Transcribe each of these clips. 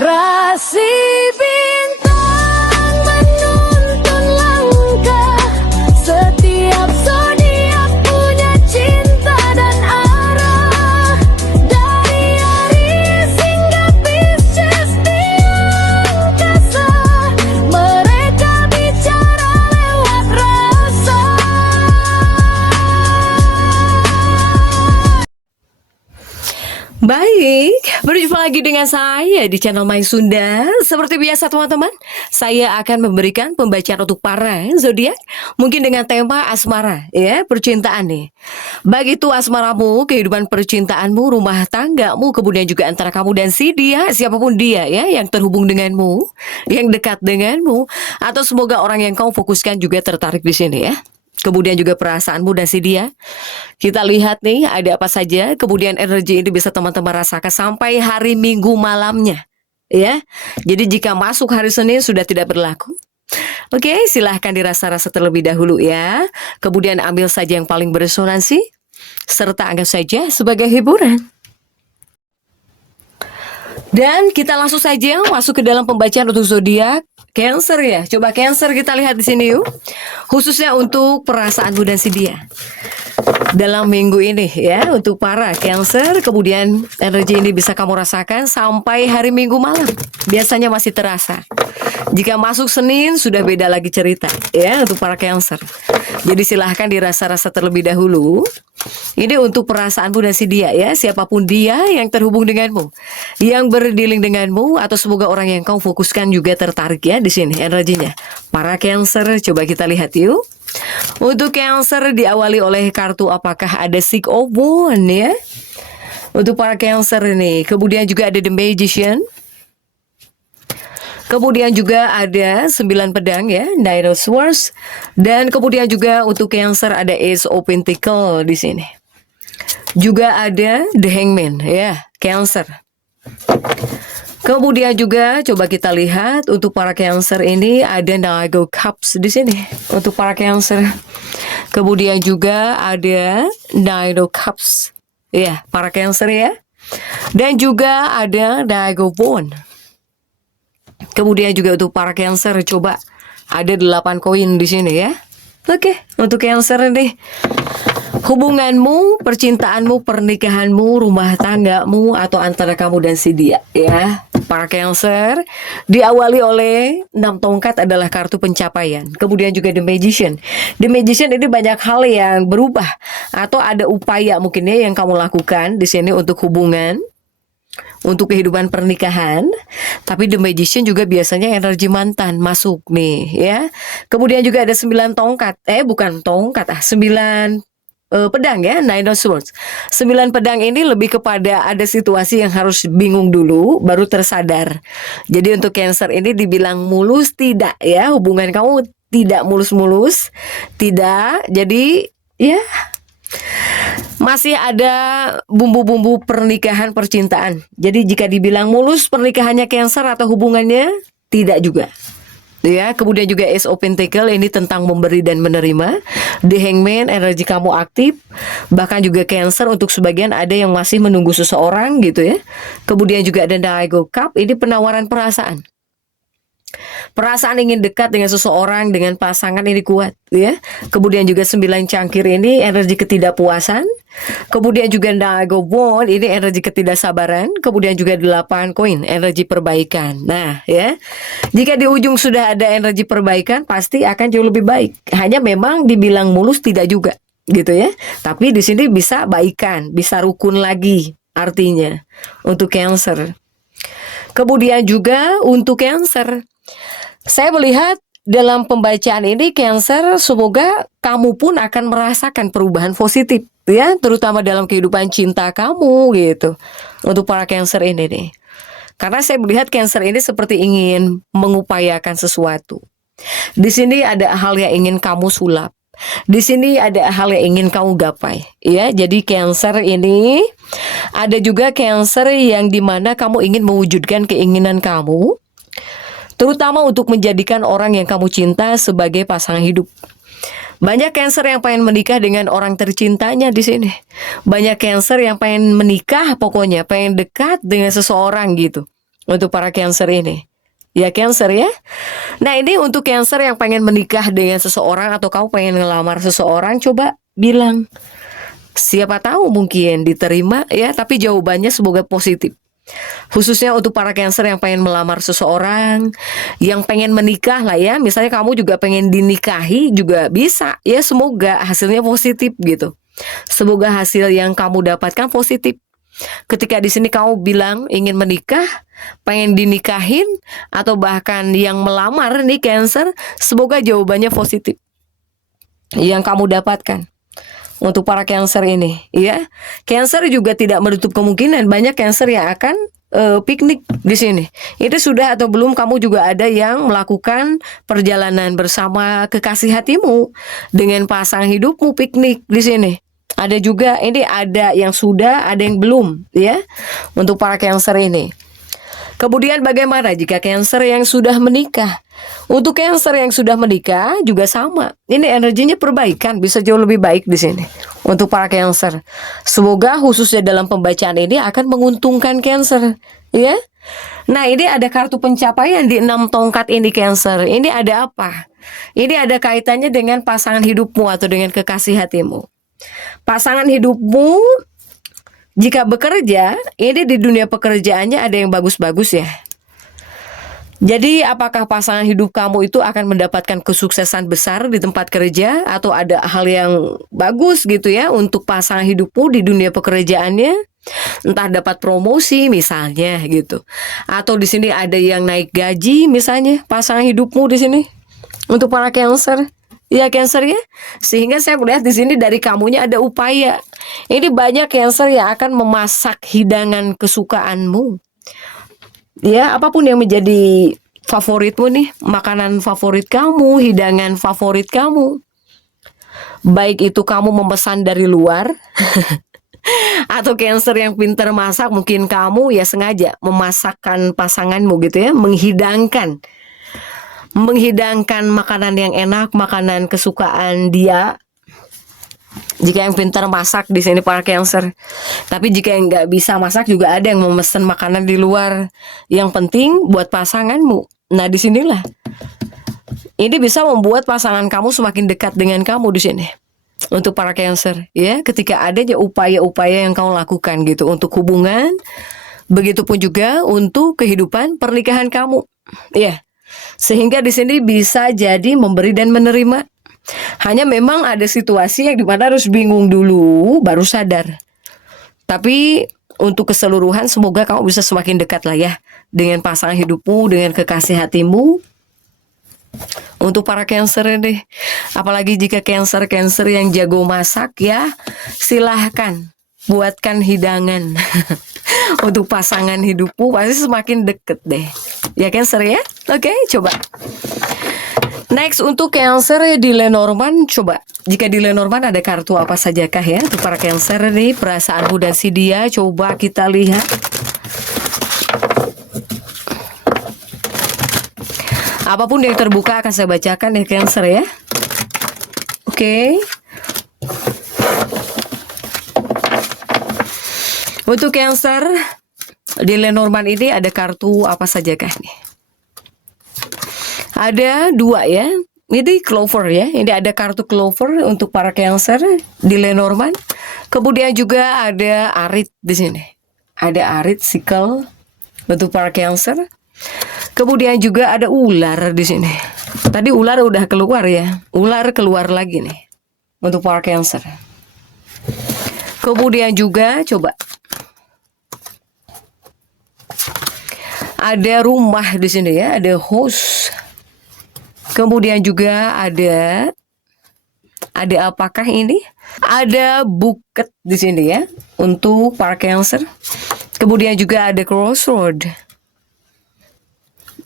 Rasi bintang menuntun langkah, setiap zodiak punya cinta dan arah. Dari Aries hingga Pisces di angkasa, mereka bicara lewat rasa. Baik, berjumpa lagi dengan saya di channel Main Sunda. Seperti biasa teman-teman, saya akan memberikan pembacaan untuk para zodiak, mungkin dengan tema asmara, ya, percintaan nih. Baik itu asmaramu, kehidupan percintaanmu, rumah tanggamu, kemudian juga antara kamu dan si dia, siapapun dia ya, yang terhubung denganmu, yang dekat denganmu, atau semoga orang yang kau fokuskan juga tertarik di sini ya. Kemudian juga perasaanmu dan si dia. Kita lihat nih ada apa saja. Kemudian energi ini bisa teman-teman rasakan sampai hari Minggu malamnya, ya. Jadi jika masuk hari Senin sudah tidak berlaku. Oke, silahkan dirasa-rasa terlebih dahulu ya. Kemudian ambil saja yang paling beresonansi, serta anggap saja sebagai hiburan. Dan kita langsung saja masuk ke dalam pembacaan untuk zodiak Cancer ya. Coba Cancer kita lihat di sini yuk. Khususnya untuk perasaanmu dan si dia. Dalam minggu ini ya, untuk para Cancer, kemudian energi ini bisa kamu rasakan sampai hari Minggu malam. Biasanya masih terasa. Jika masuk Senin sudah beda lagi cerita ya untuk para Cancer. Jadi silahkan dirasa-rasa terlebih dahulu. Ini untuk perasaanmu dan si dia ya, siapapun dia yang terhubung denganmu, yang berdealing denganmu, atau semoga orang yang kau fokuskan juga tertarik ya di sini energinya. Para Cancer, coba kita lihat yuk. Untuk Cancer diawali oleh kartu apakah ada Six of Wands ya. Untuk para Cancer ini, kemudian juga ada The Magician. Kemudian juga ada 9 pedang ya, Knight of Swords, dan kemudian juga untuk Cancer ada Ace of Pentacles di sini. Juga ada The Hangman ya, Cancer. Kemudian juga coba kita lihat untuk para Cancer ini ada Knight of Cups di sini untuk para Cancer. Kemudian juga ada Knight of Cups ya, para Cancer ya. Dan juga ada Knight of Wands. Kemudian juga untuk para Cancer coba ada 8 koin di sini ya. Oke, untuk Cancer nih. Hubunganmu, percintaanmu, pernikahanmu, rumah tanggamu, atau antara kamu dan si dia ya. Para Cancer diawali oleh 6 tongkat adalah kartu pencapaian. Kemudian juga The Magician. The Magician ini banyak hal yang berubah atau ada upaya mungkin ya yang kamu lakukan di sini untuk hubungan, untuk kehidupan pernikahan. Tapi The Magician juga biasanya energi mantan masuk nih ya. Kemudian juga ada 9 tongkat. Bukan tongkat 9 pedang ya, Nine of Swords. 9 pedang ini lebih kepada ada situasi yang harus bingung dulu baru tersadar. Jadi untuk Cancer ini dibilang mulus tidak ya, hubungan kamu tidak mulus-mulus, tidak. Jadi ya masih ada bumbu-bumbu pernikahan percintaan. Jadi jika dibilang mulus pernikahannya Cancer atau hubungannya, tidak juga. Ya, kemudian juga Ace of Pentacles ini tentang memberi dan menerima. The Hangman, energi kamu aktif. Bahkan juga Cancer untuk sebagian ada yang masih menunggu seseorang gitu ya. Kemudian juga ada Knight of Cups, ini penawaran perasaan. Perasaan ingin dekat dengan seseorang, dengan pasangan ini kuat ya. Kemudian juga 9 cangkir ini energi ketidakpuasan. Kemudian juga Knight of Wands ini energi ketidaksabaran. Kemudian juga 8 koin energi perbaikan. Nah ya, jika di ujung sudah ada energi perbaikan pasti akan jauh lebih baik. Hanya memang dibilang mulus tidak juga gitu ya. Tapi di sini bisa baikan, bisa rukun lagi artinya untuk Cancer. Kemudian juga untuk Cancer, saya melihat dalam pembacaan ini Cancer, semoga kamu pun akan merasakan perubahan positif ya, terutama dalam kehidupan cinta kamu gitu. Untuk para Cancer ini nih. Karena saya melihat Cancer ini seperti ingin mengupayakan sesuatu. Di sini ada hal yang ingin kamu sulap. Di sini ada hal yang ingin kamu gapai ya. Jadi Cancer ini ada juga Cancer yang dimana kamu ingin mewujudkan keinginan kamu, terutama untuk menjadikan orang yang kamu cinta sebagai pasangan hidup. Banyak Cancer yang pengen menikah dengan orang tercintanya di sini. Banyak Cancer yang pengen menikah, pokoknya pengen dekat dengan seseorang gitu. untuk para Cancer ini. Ya Cancer ya. Nah ini untuk Cancer yang pengen menikah dengan seseorang atau kamu pengen ngelamar seseorang, coba bilang. Siapa tahu mungkin diterima ya, tapi jawabannya semoga positif. Khususnya untuk para Cancer yang pengen melamar seseorang, yang pengen menikah lah ya. Misalnya kamu juga pengen dinikahi juga bisa ya, semoga hasilnya positif gitu. Semoga hasil yang kamu dapatkan positif. Ketika di sini kamu bilang ingin menikah, pengen dinikahin, atau bahkan yang melamar nih Cancer, semoga jawabannya positif yang kamu dapatkan. Untuk para Cancer ini, ya, Cancer juga tidak menutup kemungkinan banyak Cancer yang akan piknik di sini. Itu sudah atau belum kamu juga ada yang melakukan perjalanan bersama kekasih hatimu dengan pasangan hidupmu, piknik di sini. Ada juga ini, ada yang sudah, ada yang belum, ya. Untuk para Cancer ini. Kemudian bagaimana jika Cancer yang sudah menikah? Untuk Cancer yang sudah menikah juga sama. Ini energinya perbaikan, bisa jauh lebih baik di sini. Untuk para Cancer, semoga khususnya dalam pembacaan ini akan menguntungkan Cancer, ya. Nah, ini ada kartu pencapaian di 6 tongkat ini Cancer. Ini ada apa? Ini ada kaitannya dengan pasangan hidupmu atau dengan kekasih hatimu. Pasangan hidupmu jika bekerja, ini di dunia pekerjaannya ada yang bagus-bagus ya. Jadi apakah pasangan hidup kamu itu akan mendapatkan kesuksesan besar di tempat kerja, atau ada hal yang bagus gitu ya untuk pasangan hidupmu di dunia pekerjaannya? Entah dapat promosi misalnya gitu. Atau di sini ada yang naik gaji misalnya pasangan hidupmu di sini. Untuk para Cancer. Ya Cancer ya. Sehingga saya melihat di sini dari kamunya ada upaya. Ini banyak Cancer yang akan memasak hidangan kesukaanmu. Ya, apapun yang menjadi favoritmu nih, makanan favorit kamu, hidangan favorit kamu. Baik itu kamu memesan dari luar atau Cancer yang pintar masak, mungkin kamu ya sengaja memasakkan pasanganmu gitu ya, menghidangkan makanan yang enak, makanan kesukaan dia. Jika yang pintar masak di sini para Cancer. Tapi jika yang nggak bisa masak juga ada yang memesan makanan di luar. Yang penting buat pasanganmu. Nah disinilah ini bisa membuat pasangan kamu semakin dekat dengan kamu di sini. Untuk para Cancer, ya, ketika adanya upaya-upaya yang kamu lakukan gitu untuk hubungan, begitupun juga untuk kehidupan pernikahan kamu, ya. Sehingga di sini bisa jadi memberi dan menerima. Hanya memang ada situasi yang dimana harus bingung dulu baru sadar. Tapi untuk keseluruhan semoga kamu bisa semakin dekat lah ya dengan pasangan hidupmu, dengan kekasih hatimu. Untuk para Cancer ini, apalagi jika Cancer yang jago masak ya, silahkan buatkan hidangan untuk pasangan hidupmu, pasti semakin deket deh. Ya Cancer ya. Oke, coba. Next untuk Cancer di Lenormand, coba. Jika di Lenormand ada kartu apa sajakah ya untuk para Cancer nih, perasaanmu dan si dia, coba kita lihat. Apapun yang terbuka akan saya bacakan ya Cancer ya. Oke. Untuk Cancer di Lenormand ini ada kartu apa sajakah nih? Ada 2 ya. Ini Clover ya. Ini ada kartu Clover untuk para Cancer di Lenormand. Kemudian juga ada arit di sini. Ada arit, sickle untuk para Cancer. Kemudian juga ada ular di sini. Tadi ular udah keluar ya. Ular keluar lagi nih untuk para Cancer. Kemudian juga coba ada rumah di sini ya. Ada house. Kemudian juga ada apakah ini? Ada buket di sini ya untuk para Cancer. Kemudian juga ada crossroad.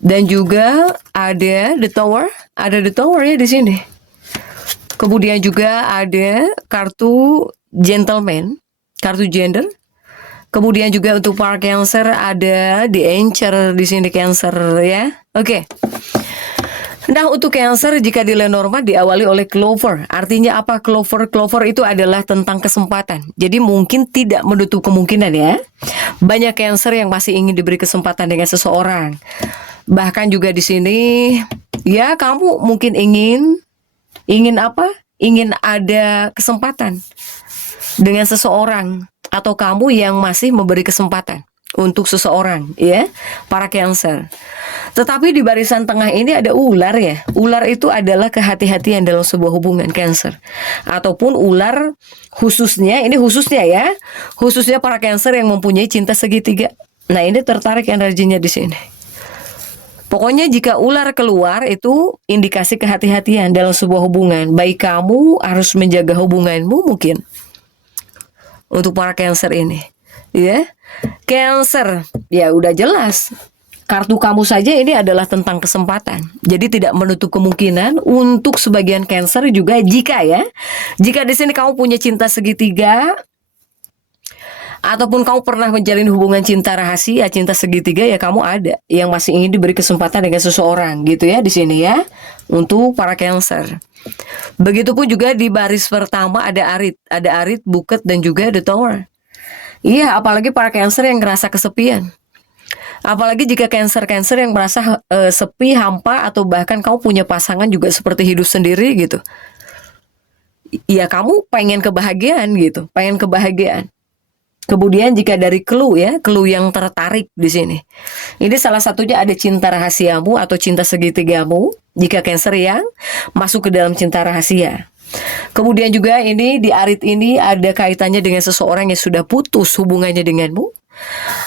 Dan juga ada the tower ya di sini. Kemudian juga ada kartu gentleman, kartu gender. Kemudian juga untuk para Cancer ada the anchor di sini Cancer ya. Oke. Nah, untuk Cancer jika di Lenormand diawali oleh Clover. Artinya apa Clover? Clover itu adalah tentang kesempatan. Jadi mungkin tidak menutup kemungkinan ya. Banyak Cancer yang masih ingin diberi kesempatan dengan seseorang. Bahkan juga di sini ya kamu mungkin ingin apa? Ingin ada kesempatan dengan seseorang atau kamu yang masih memberi kesempatan untuk seseorang ya, para Cancer. Tetapi di barisan tengah ini ada ular ya. Ular itu adalah kehati-hatian dalam sebuah hubungan Cancer. Ataupun ular khususnya, ini khususnya ya, khususnya para Cancer yang mempunyai cinta segitiga. Nah, ini tertarik energinya di sini. Pokoknya jika ular keluar itu indikasi kehati-hatian dalam sebuah hubungan. Baik kamu harus menjaga hubunganmu mungkin. Untuk para Cancer ini. Ya. Cancer, ya udah jelas. Kartu kamu saja ini adalah tentang kesempatan. Jadi tidak menutup kemungkinan untuk sebagian Cancer juga jika di sini kamu punya cinta segitiga ataupun kamu pernah menjalin hubungan cinta rahasia, cinta segitiga ya kamu ada yang masih ingin diberi kesempatan dengan seseorang gitu ya di sini ya untuk para Cancer. Begitupun juga di baris pertama ada Arit, Buket dan juga The Tower. Iya, apalagi para Cancer yang ngerasa kesepian. Apalagi jika Cancer yang merasa sepi, hampa, atau bahkan kamu punya pasangan juga seperti hidup sendiri gitu. Ya kamu pengen kebahagiaan gitu, pengen kebahagiaan. Kemudian jika dari clue yang tertarik di sini. Ini salah satunya ada cinta rahasiamu atau cinta segitigamu. Jika Cancer yang masuk ke dalam cinta rahasia. Kemudian juga ini di Arit ini ada kaitannya dengan seseorang yang sudah putus hubungannya denganmu.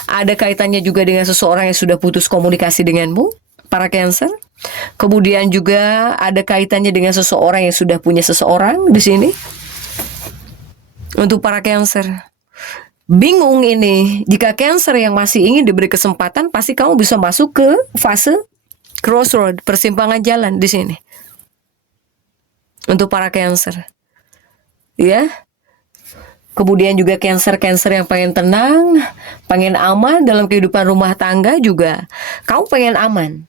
Ada kaitannya juga dengan seseorang yang sudah putus komunikasi denganmu, para Cancer. Kemudian juga ada kaitannya dengan seseorang yang sudah punya seseorang di sini. Untuk para Cancer. Bingung ini, jika Cancer yang masih ingin diberi kesempatan, pasti kamu bisa masuk ke fase crossroad, persimpangan jalan di sini. Untuk para Cancer. Ya. Kemudian juga Cancer yang pengen tenang, pengen aman dalam kehidupan rumah tangga juga. Kamu pengen aman.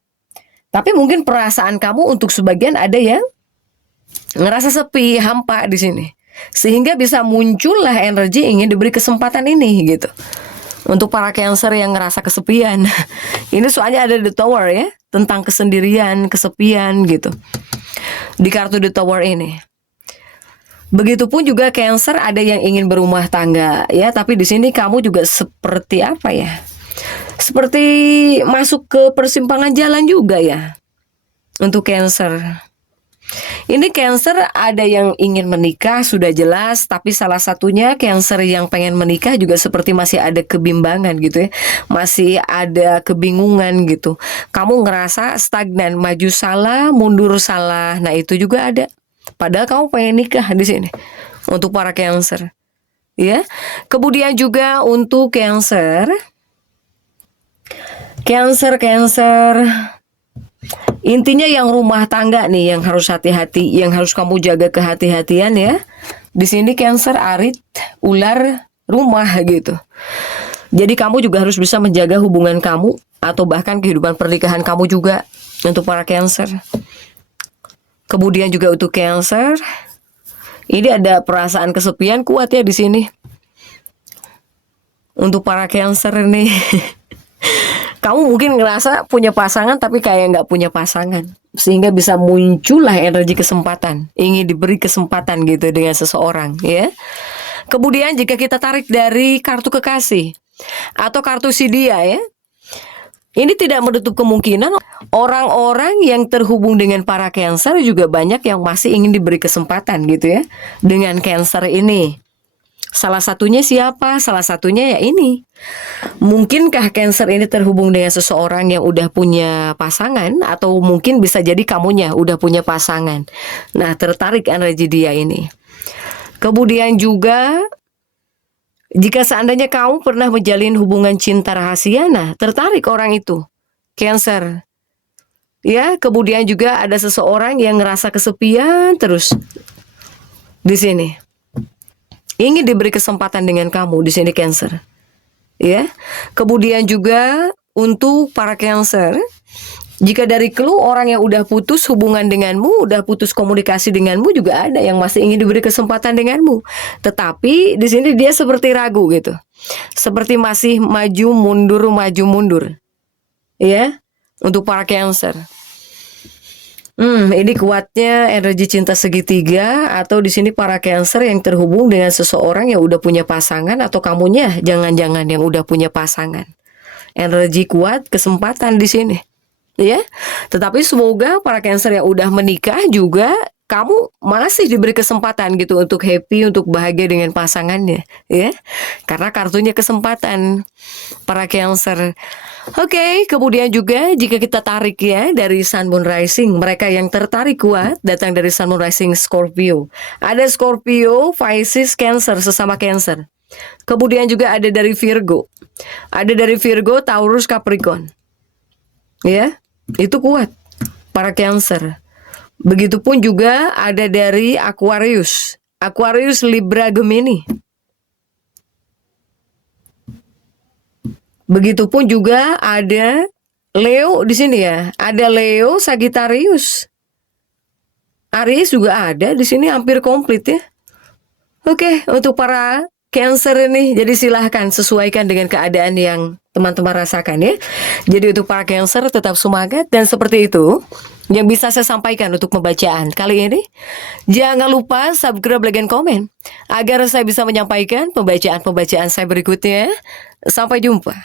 Tapi mungkin perasaan kamu untuk sebagian ada yang ngerasa sepi, hampa di sini. Sehingga bisa muncullah energi ingin diberi kesempatan ini gitu. Untuk para Cancer yang ngerasa kesepian. Ini soalnya ada The Tower ya, tentang kesendirian, kesepian gitu. Di kartu The Tower ini. Begitupun juga Cancer ada yang ingin berumah tangga ya, tapi di sini kamu juga seperti apa ya? Seperti masuk ke persimpangan jalan juga ya. Untuk Cancer. Ini Cancer ada yang ingin menikah sudah jelas, tapi salah satunya Cancer yang pengen menikah juga seperti masih ada kebimbangan gitu ya. Masih ada kebingungan gitu. Kamu ngerasa stagnan, maju salah, mundur salah. Nah, itu juga ada. Padahal kamu pengen nikah di sini. Untuk para Cancer. Ya. Kemudian juga untuk Cancer. Intinya yang rumah tangga nih yang harus hati-hati, yang harus kamu jaga kehati-hatian ya. Di sini Cancer, Arit, ular, rumah gitu. Jadi kamu juga harus bisa menjaga hubungan kamu atau bahkan kehidupan pernikahan kamu juga untuk para Cancer. Kemudian juga untuk Cancer, ini ada perasaan kesepian kuat ya di sini. Untuk para Cancer nih. Kamu mungkin ngerasa punya pasangan tapi kayak nggak punya pasangan. Sehingga bisa muncullah energi kesempatan. Ingin diberi kesempatan gitu dengan seseorang ya. Kemudian jika kita tarik dari kartu kekasih atau kartu si dia ya. Ini tidak menutup kemungkinan orang-orang yang terhubung dengan para Cancer juga banyak yang masih ingin diberi kesempatan gitu ya. Dengan Cancer ini. Salah satunya siapa? Salah satunya ya ini. Mungkinkah Cancer ini terhubung dengan seseorang yang udah punya pasangan? Atau mungkin bisa jadi kamunya udah punya pasangan. Nah, tertarik energi dia ini. Kemudian juga jika seandainya kamu pernah menjalin hubungan cinta rahasia, nah tertarik orang itu. Cancer. Ya, kemudian juga ada seseorang yang ngerasa kesepian terus. Di sini. Ingin diberi kesempatan dengan kamu di sini Cancer. Ya. Kemudian juga untuk para Cancer, Jika dari clue orang yang udah putus hubungan denganmu, udah putus komunikasi denganmu juga ada yang masih ingin diberi kesempatan denganmu. Tetapi di sini dia seperti ragu gitu. Seperti masih maju mundur. Ya, untuk para Cancer. Ini kuatnya energi cinta segitiga atau di sini para Cancer yang terhubung dengan seseorang yang udah punya pasangan atau kamunya jangan-jangan yang udah punya pasangan. Energi kuat, kesempatan di sini. Ya. Tetapi semoga para Cancer yang udah menikah juga kamu masih diberi kesempatan gitu untuk happy, untuk bahagia dengan pasangannya, ya. Karena kartunya kesempatan para Cancer. Oke, kemudian juga jika kita tarik ya dari Sun Moon Rising, mereka yang tertarik kuat datang dari Sun Moon Rising Scorpio. Ada Scorpio, Pisces, Cancer, sesama Cancer. Kemudian juga ada dari Virgo. Ada dari Virgo, Taurus, Capricorn. Ya, itu kuat para Cancer. Begitupun juga ada dari Aquarius. Aquarius, Libra, Gemini. Begitupun juga ada Leo di sini ya. Ada Leo, Sagittarius. Aries juga ada di sini hampir komplit ya. Oke, untuk para Cancer ini, jadi silahkan sesuaikan dengan keadaan yang teman-teman rasakan ya. Jadi untuk para Cancer tetap semangat dan seperti itu yang bisa saya sampaikan untuk pembacaan kali ini. Jangan lupa subscribe, like, dan komen agar saya bisa menyampaikan pembacaan-pembacaan saya berikutnya. Sampai jumpa.